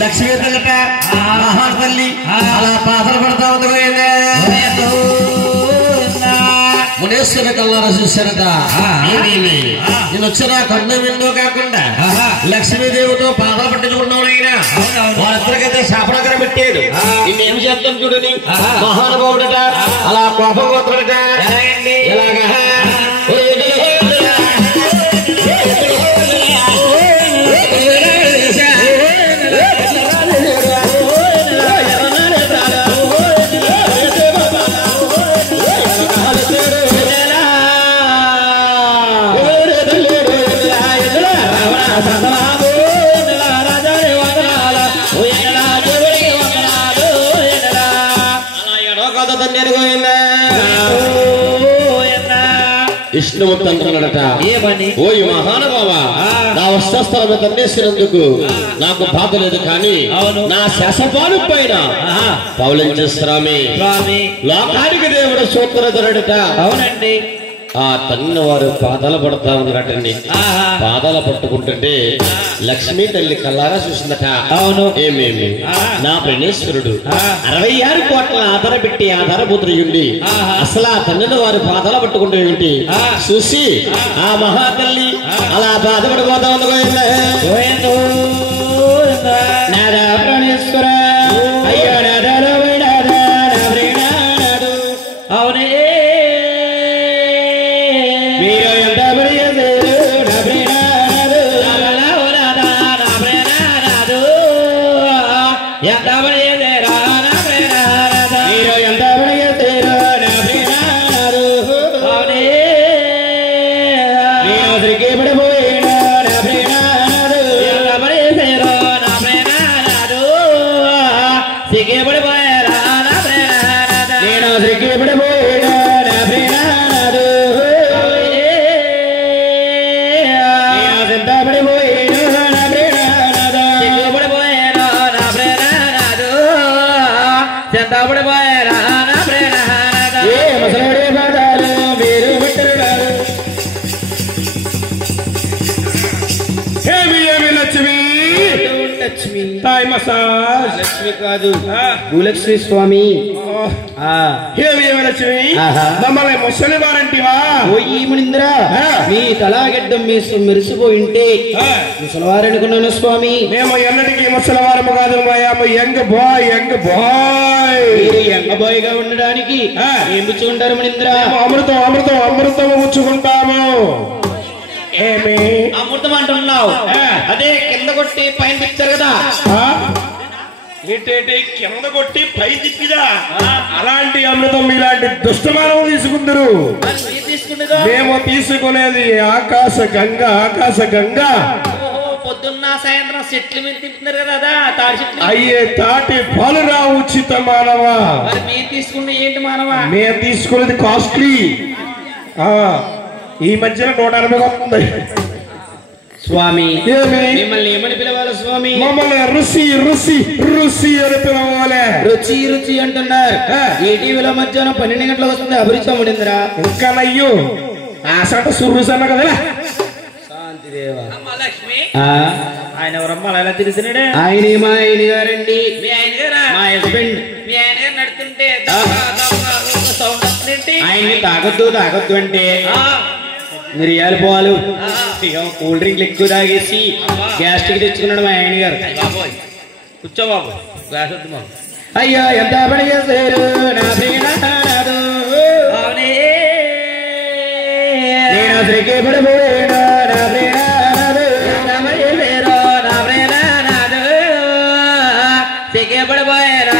లక్ష్మీ తల్లిట మహాతల్లి అలా పాత్ర పడతా ఉంది మునేశ్వర కల్లారా చూశారట. నేను వచ్చిన కన్ను విండో కాకుండా లక్ష్మీదేవితో పాత్ర పట్టించుకున్నావు అయినా వాళ్ళిద్దరికైతే శాపనగరం పెట్టాడు. నిన్నేం చేద్దాం చూడని మహానుభావుడట అలా కోపం పోతాడట. ఎలాగా విష్ణుమూర్తి అంటున్నాడట, ఓ మహానుభావ, నా వస్త్రస్థలం తన్నేసినందుకు నాకు బాధ లేదు, కానీ నా శశపాలు పైన పౌలించే స్వామి లోకానికి దేవుడు సూత్రధరుడట. అవునండి. ఆ తన్న వారు పాదాలు పడతా ఉన్నారటండి. పాదాలు పట్టుకుంటుంటే లక్ష్మీ తల్లి కల్లారా చూసిందట. అవును. ఏమేమి నా ప్రణేశ్వరుడు 66 కోట్ల ఆధార పెట్టి ఆధారభూతుడి అసలు ఆ తన్నుల వారు పాదాలు పట్టుకుంటూ ఏమిటి చూసి ఆ మహాతల్లి అలా బాధపడిపోతా ఉంది. నాదా ప్రణేశ్వర అయ్యో నాదాలో అవునే లక్ష్మి కాదు భూలక్ష్మి స్వామి. మమ్మల్ని ముసలి వారంటివా? మునింద్రా మీ తలాగెడ్డం మెరిసిపోయింటే ముసలివారు అనుకున్నాను స్వామి. మేము ఎన్నటికీ ముసలివారము కాదు, యంగ్ బాయ్ యంగ్ బాయ్ గా ఉండడానికి ఏం పుచ్చుకుంటారు మునింద్రా? అమృతం పుచ్చుకుంటాము. ఏమి అమృతం అంటున్నావు? అదే కింద కొట్టి పైన తిప్పారు కదా, కింద కొట్టి పై తిప్పిదా? అలాంటి అమృతం ఇలాంటి దుష్టమానం తీసుకుందరు. మేము తీసుకునేది ఆకాశ గంగా. పొద్దున్న సాయంత్రం చెట్ల మీద తిప్పుతున్నారు కదా, తాటి చెట్లు. అయ్యే తాటి పాలురా ఉచిత మానవా. మేము తీసుకునే ఏంటి మానవా? మేము తీసుకునేది కాస్ట్లీ. ఈ మధ్యన 180 వస్తుంది స్వామి. మిమ్మల్ని ఏమని పిలవాలి స్వామి? మమ్మల్ని రుచి అని పిలవాలి. రుచి అంటున్నారు. ఈ టీవీలో మధ్యాహ్నం 12 గంటలకు వస్తుంది అభిరుచి ముడిందిరా. ఇంకా నయ్యు ఆ సట సుర్రుసన్న కదా. ఆయన ఎవరమ్మా ఎలా తిరుగుతున్నాడే? ఆయన మా ఆయన గారండి. మీ ఆయన గారా? మా హస్బెండ్. మీ ఆయన గారు నడుతుంటే ఆయన్ని తాగొద్దు అంటే మిరియాలు పోవాలి, కూల్ డ్రింక్లు ఎక్కువ తాగేసి గ్యాస్ట్రిక్ తెచ్చుకున్నాడు మా ఆయన గారు. కూర్చో బాబు, గ్యాస్ వద్దు బాబు. అయ్యో ఎంత పని చేశారు నా ప్రియుడు. నేను అసలుకే పడిపోయాను నా ప్రియుడు. పడిపోయారా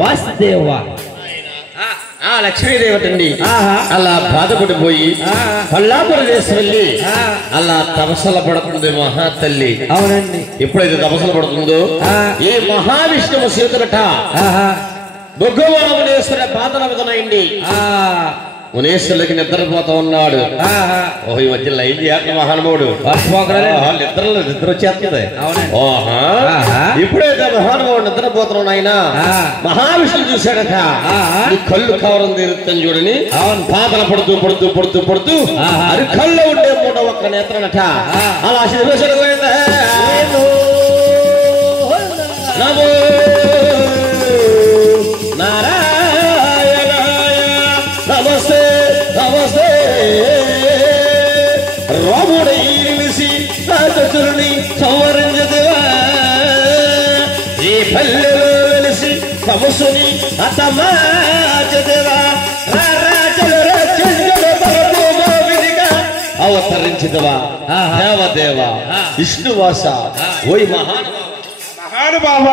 వాసుదేవ ఆ లక్ష్మీదేవతండి ఆహా. అలా బాధపడిపోయి పల్లాపుర దేశం వెళ్ళి అలా తపస్సుల పడుతుంది మహాతల్లి. అవునండి. ఎప్పుడైతే తపస్సులు పడుతుందో ఈ మహావిష్ణువు సీతులట ఆహా. భగవాన్ మునేశ్వర బాధల విధనైంది. మునేశ్వరులకి నిద్రపోతా ఉన్నాడు. ఓహో ఈ మధ్య లైన్ చేయాలి మహానుభావుడు. నిద్ర వచ్చేస్తుంది. ఇప్పుడైతే మహానుభావుడు నిద్రపోతున్నాడు. ఆయన మహావిష్ణువు చూశాడట. నీ కళ్ళు కవరం తీరుతాను చూడని బాధలు పడుతూ పడుతూ పడుతూ పడుతూ అది కళ్ళు ఉండే మూట ఒక్క నేత్రనట. అలా శివశడు నమో నమస్తే నమస్తే రాముడై నిలిసి రాజసురుని సంవరించదేవా. ఈ పల్లెలో వెలిసి తమసుని అతమాచదేవా. అవతరించదవా దేవదేవ విష్ణువాస ఓయ్ మహానుభావ.